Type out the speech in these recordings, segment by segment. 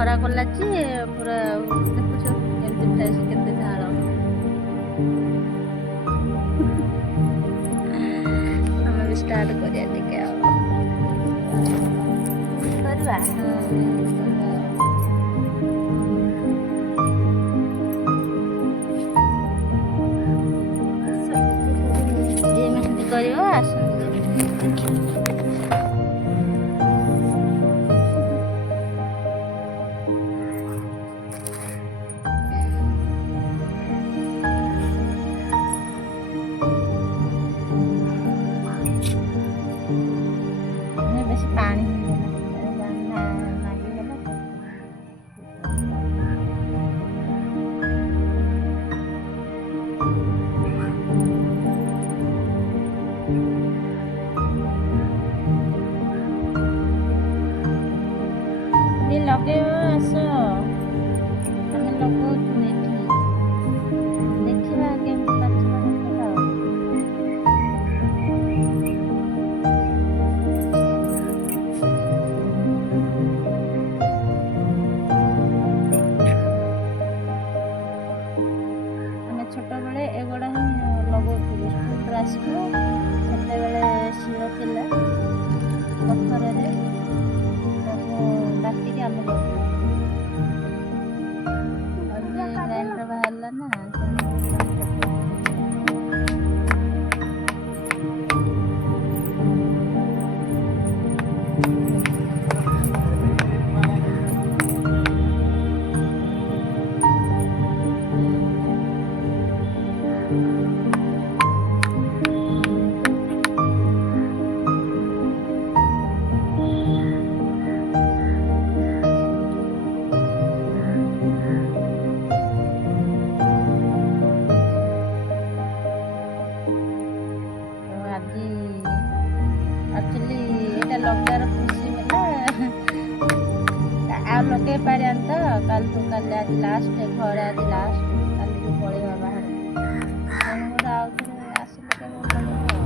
ଖରା କଲାଛି ପୁରା ଦେଖୁଛ କେମିତି ଫ୍ରେଶ କେତେ ଝାଳ। ଆମେ ବି ଷ୍ଟାର୍ଟ କରିବା ଟିକେ ଆଉ କରିବା। ଏମିତି କରିବା ଆସନ୍ତୁ। ବେଶୀ ପାଣି ଲଗେଇବ ଆସ ଆମେ ଲଗଉଛୁ ଏଠି ଦେଖିବା କେମିତି ପାଚିଲା ଦେଖିବା ଆଉ। ଆମେ ଛୋଟବେଳେ ଏଗୁଡ଼ା ହିଁ ଲଗଉଥିଲୁ ସ୍କୁଲରେ ଆସିବୁ ସେତେବେଳେ ଶିଳ ଥିଲା ପଥରରେ କାଟିକି ଆମେ ଲଗଉଥିଲୁ। ଗ୍ରାଇଣ୍ଡର ବାହାରିଲା ନା ଆକ୍ଚୁଆଲି ଏଇଟା ଲଗାର ଖୁସି ହେଲା ଆଉ ଲଗେଇ ପାରିବାନି ତ କାଲିଠୁ କାଲି ଆଜି ଲାଷ୍ଟ ଘରେ ଆଜି ଲାଷ୍ଟ କାଲିକୁ ପଳେଇବା ବାହାରେ ତେଣୁକରି ଆଉ ଥରେ ଆସିଲେ କେବେ ଲଗେଇବା।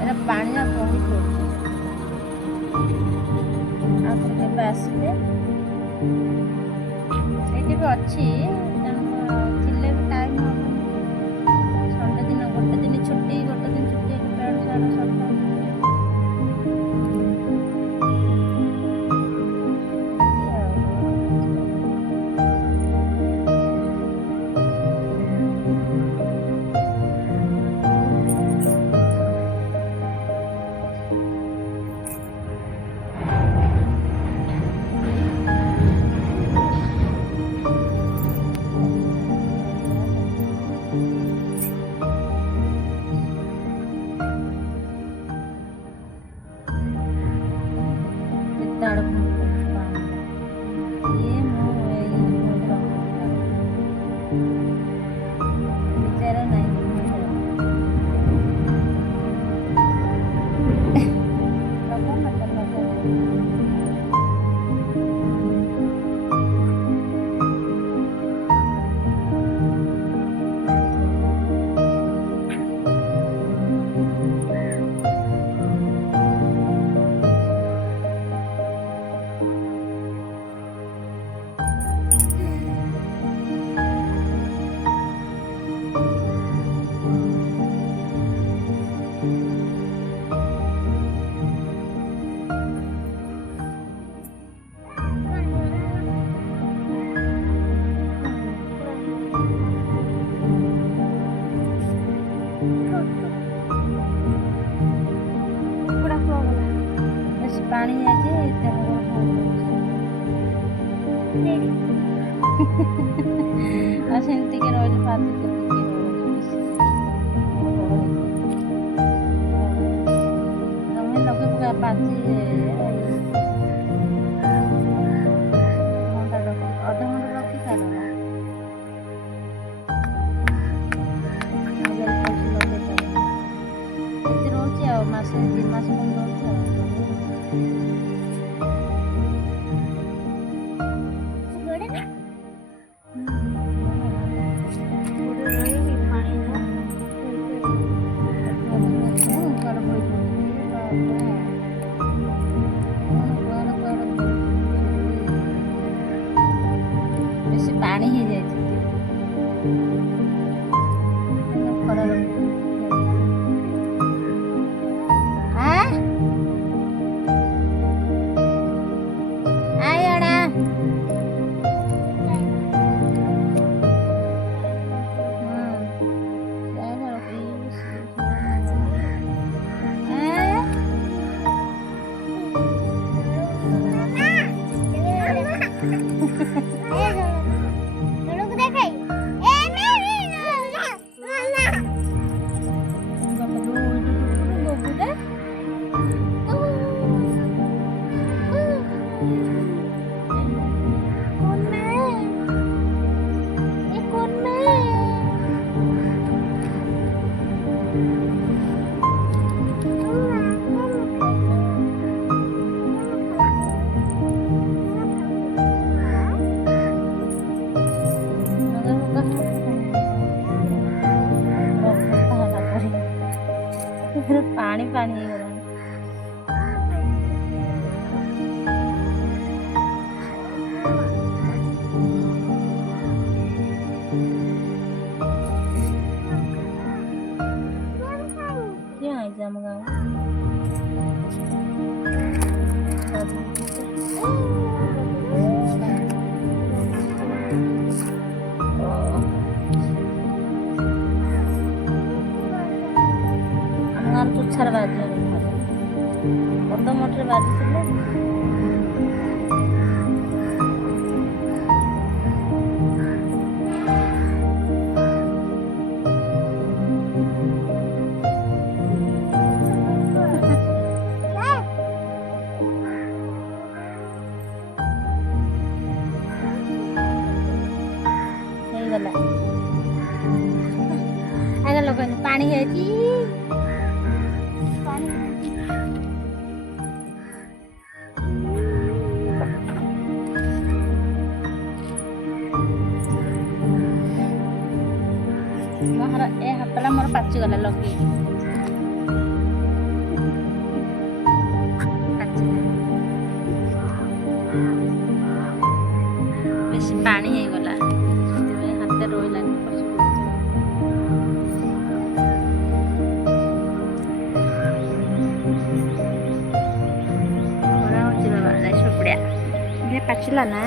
ଏଇଟା ପାଣିଆ ବହୁତ ପଡ଼ୁଛି ଆଉ ଥରେ କେବେ ଆସିଲେ ସେଇଠି ବି ଅଛି ତେଣୁ ଥିଲେ ବି ଟାଇମ୍ ହବନି। ସଣ୍ଡେ ଦିନ ଗୋଟେ ଦିନ ଛୁଟି ଗୋଟେ ଦିନ ଛୁଟି ହେଲେ ପ୍ୟାଣ୍ଟ ସାର୍ଟ ସଫା ପାଣି ଅଛି ଆଉ ସେମିତିକି ରହିଲେ ପାଚି ତମେ ଲଗେଇ ପକା ପାଚି ଅଧଘଣ୍ଟା ରଖି ଖାଇଦେବା। ଏମିତି ରହୁଛି ଆଉ ମାସେ 2 ମାସ ଖଣ୍ଡେ ରହୁଛି ଆଉ। নুনুকে দেখাই এ না না গপুরে কোন মেয়ে এ কোন মেয়ে ପାଣି ପାଣି ହେଇଗଲାଣି। କିଏ ଆଇଛି ଆମ ଗାଁକୁ? ଆମ ଗାଁରେ ତୁଚ୍ଛାରେ ବାଜିବ ବଡ଼ ମଠରେ ବାଜିଥିଲେ। ହେଇଗଲା ହେଇଗଲା କହିଲି ପାଣି ହେଇଛି। ମୋର ଏ ହାତଟା ମୋର ପାଚିଗଲା ଲଗେଇକି ବେଶୀ ପାଣି ହେଇଗଲା ସେଥିପାଇଁ ହାତରେ ରହିଲାନି। ଖରା ହଉଛି ବାବା ଯାଇ ଶୋଇପଡ଼ିଆ ପାଚିଲା ନା।